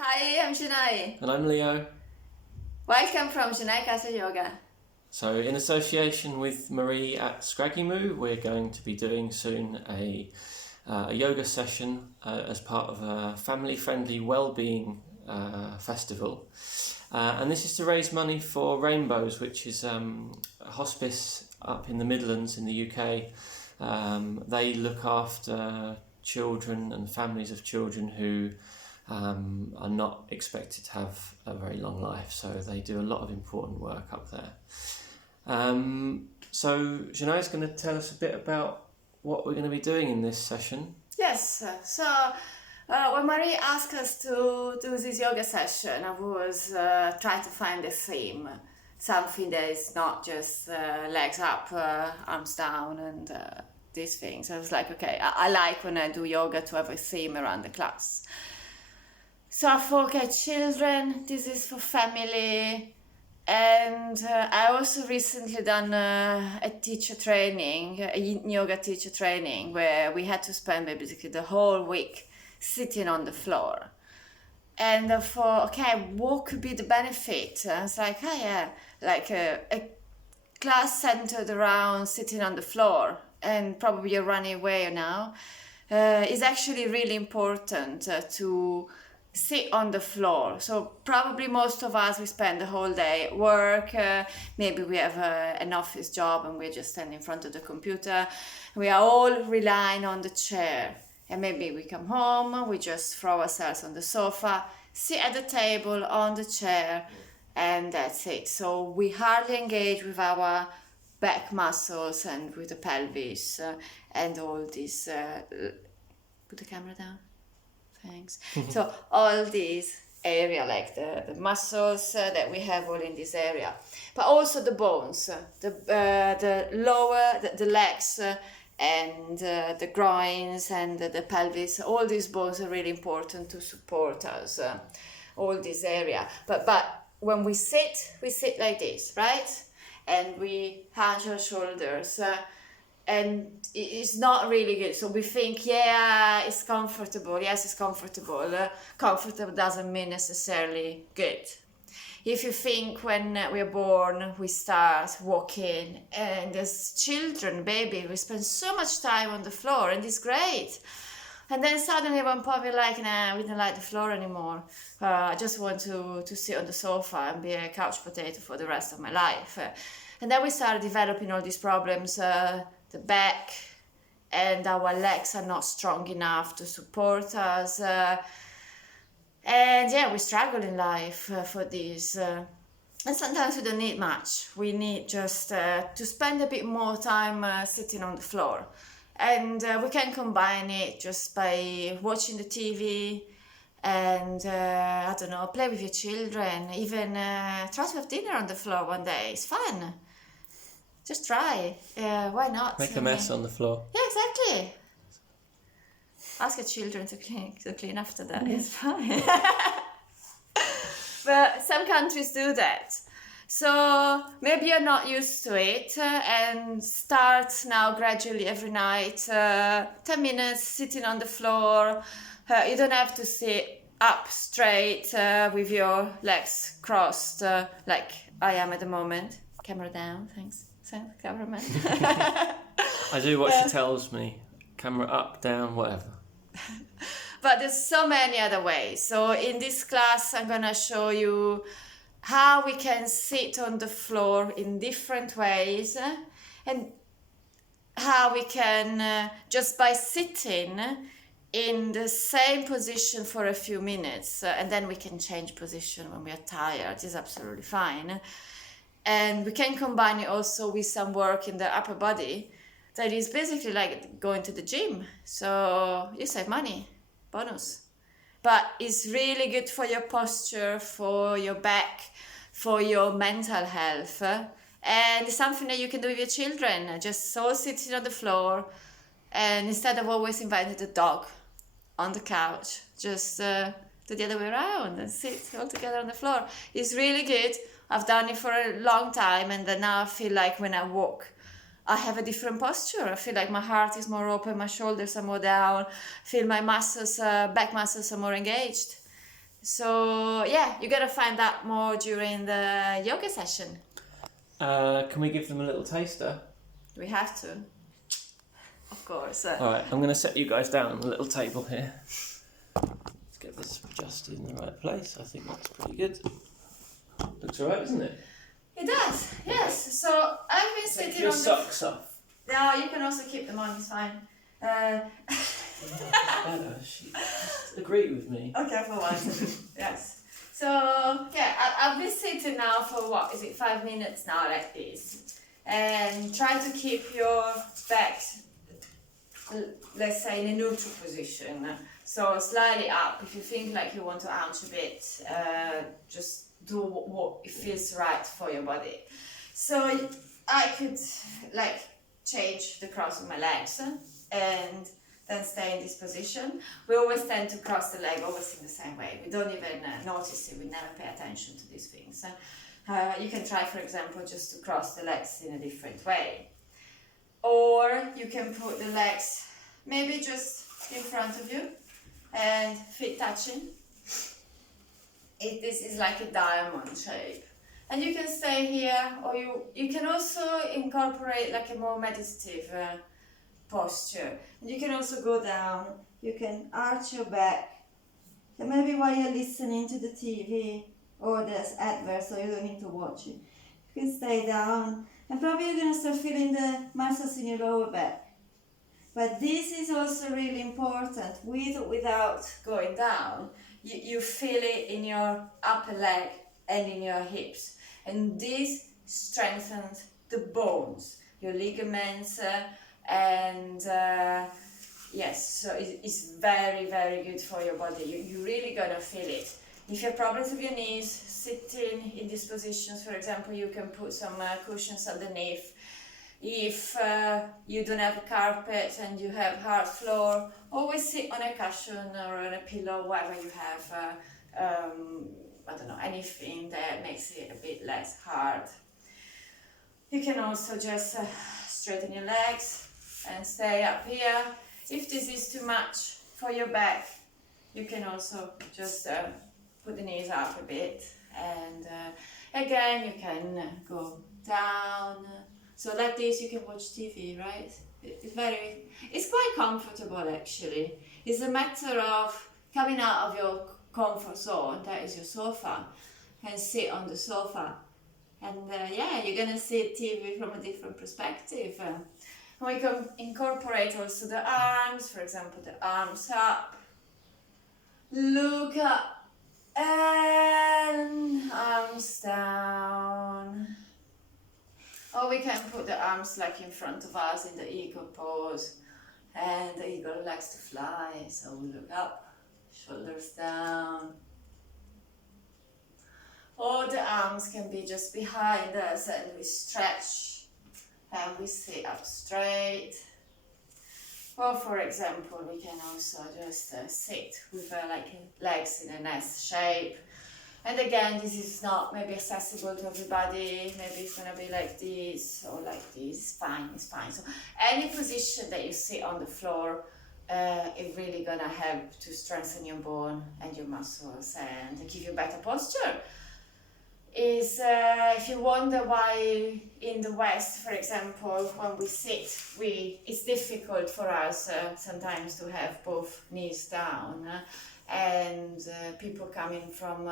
Hi, I'm Cheney. And I'm Leo. Welcome from Cheney Casa Yoga. So, in association with Marie at Scraggy Moo, we're going to be doing soon a yoga session as part of a family-friendly well-being festival. And this is to raise money for Rainbows, which is a hospice up in the Midlands in the UK. They look after children and families of children who are not expected to have a very long life, so they do a lot of important work up there. So Jeanette's going to tell us a bit about what we're going to be doing in this session. Yes, so when Marie asked us to do this yoga session, I was trying to find a theme, something that is not just legs up, arms down, and these things. I was like, okay, I like when I do yoga to have a theme around the class. So I thought, okay, children, this is for family. And I also recently done a teacher training, a yoga teacher training, where we had to spend basically the whole week sitting on the floor. And I thought, okay, what could be the benefit? I was like, oh yeah, like a class centered around sitting on the floor, and probably you're running away now, is actually really important to sit on the floor. So probably most of us, we spend the whole day at work, maybe we have an office job and we're just standing in front of the computer. We are all relying on the chair, and maybe we come home, we just throw ourselves on the sofa, sit at the table on the chair, and that's it. So we hardly engage with our back muscles and with the pelvis and all this. Put the camera down. Thanks. So all these area, like the muscles that we have all in this area, but also the bones, the lower, the legs, and the groins and the pelvis. All these bones are really important to support us. All this area, but when we sit like this, right? And we hunch our shoulders. And it's not really good. So we think, yeah, it's comfortable. Yes, it's comfortable. Comfortable doesn't mean necessarily good. If you think when we're born, we start walking, and as children, baby, we spend so much time on the floor, and it's great. And then suddenly one point we're like, nah, we don't like the floor anymore. I just want to sit on the sofa and be a couch potato for the rest of my life. And then we start developing all these problems. The back and our legs are not strong enough to support us, and yeah, we struggle in life for this, and sometimes we don't need much. We need just to spend a bit more time sitting on the floor, and we can combine it just by watching the TV and I don't know, play with your children, even try to have dinner on the floor one day. It's fun. Just try. Why not? Make a mess on the floor. Yeah, exactly. Ask your children to clean after that. It's fine. But some countries do that. So maybe you're not used to it, and start now gradually every night. 10 minutes sitting on the floor. You don't have to sit up straight with your legs crossed like I am at the moment. Camera down, thanks. Cameraman. I do what she tells me. Camera up, down, whatever. But there's so many other ways. So in this class, I'm gonna show you how we can sit on the floor in different ways, and how we can just by sitting in the same position for a few minutes, and then we can change position when we are tired. It's absolutely fine. And we can combine it also with some work in the upper body that is basically like going to the gym. So you save money, bonus. But it's really good for your posture, for your back, for your mental health. And it's something that you can do with your children. Just so sitting on the floor, and instead of always inviting the dog on the couch, just do the other way around and sit all together on the floor. It's really good. I've done it for a long time, and then now I feel like when I walk, I have a different posture. I feel like my heart is more open, my shoulders are more down, I feel my muscles, back muscles are more engaged. So yeah, you gotta find out more during the yoga session. Can we give them a little taster? We have to, of course. Alright, I'm going to set you guys down on a little table here. Let's get this adjusted in the right place. I think that's pretty good. Looks alright, doesn't it? It does, yes. So I've been Take sitting your on socks off. No, you can also keep them on, it's fine. Just agree with me. Okay, for once. Yes. So, yeah, I've been sitting now for what, is it 5 minutes now like this? And try to keep your back, let's say, in a neutral position. So slightly up. If you think like you want to ouch a bit, just do what it feels right for your body. So I could like change the cross of my legs and then stay in this position. We always tend to cross the leg always in the same way. We don't even notice it, we never pay attention to these things. You can try, for example, just to cross the legs in a different way. Or you can put the legs maybe just in front of you and feet touching. This is like a diamond shape. And you can stay here, or you can also incorporate like a more meditative posture. And you can also go down, you can arch your back. And maybe while you're listening to the TV or there's adverts, so you don't need to watch it, you can stay down. And probably you're going to start feeling the muscles in your lower back. But this is also really important, with or without going down. You feel it in your upper leg and in your hips. And this strengthens the bones, your ligaments, and yes, so it's very, very good for your body. You're really gonna feel it. If you have problems with your knees, sitting in these positions, for example, you can put some cushions underneath. If you don't have a carpet and you have hard floor, always sit on a cushion or on a pillow, whatever you have. I don't know, anything that makes it a bit less hard. You can also just straighten your legs and stay up here. If this is too much for your back, you can also just put the knees up a bit. And again, you can go down. So like this, you can watch TV, right? It's quite comfortable actually. It's a matter of coming out of your comfort zone, that is your sofa, and sit on the sofa. And yeah, you're gonna see TV from a different perspective. We can incorporate also the arms, for example, the arms up, look up, and arms down. Or we can put the arms like in front of us in the eagle pose, and the eagle likes to fly, so we look up, shoulders down. Or the arms can be just behind us and we stretch and we sit up straight. Or for example, we can also just sit with like legs in an S shape. And again, this is not maybe accessible to everybody. Maybe it's gonna be like this or like this. It's fine, it's fine. So any position that you sit on the floor, it's really gonna help to strengthen your bone and your muscles and give you better posture. Is if you wonder why in the West, for example, when we sit, it's difficult for us sometimes to have both knees down, and people coming from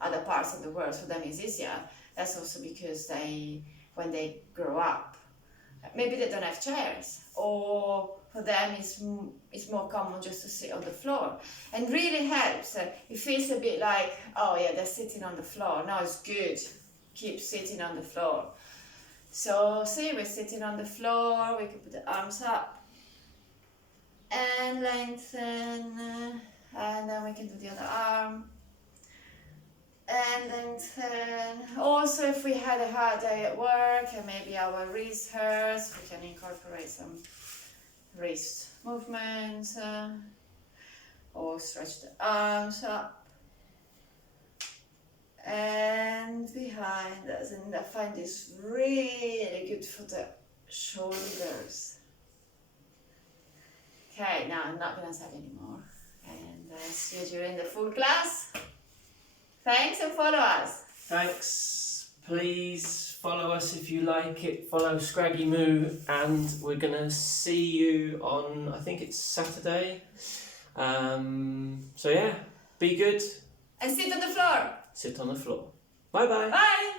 other parts of the world, for them it's easier. That's also because when they grow up, maybe they don't have chairs, or for them it's more common just to sit on the floor, and really helps. It feels a bit like, oh yeah, they're sitting on the floor. No, it's good. Keep sitting on the floor. So see, we're sitting on the floor. We can put the arms up and lengthen, and then we can do the other arm and lengthen. Also, if we had a hard day at work and maybe our wrist hurts, we can incorporate some wrist movements, or stretch the arms up and behind us. And I find this really good for the shoulders. Okay, now I'm not gonna say anymore, and see you during the full class. Thanks and follow us. Thanks. Please follow us if you like it. Follow Scraggy Moo, and we're gonna see you on, I think it's Saturday. So yeah, be good. And sit on the floor. Sit on the floor. Bye bye. Bye.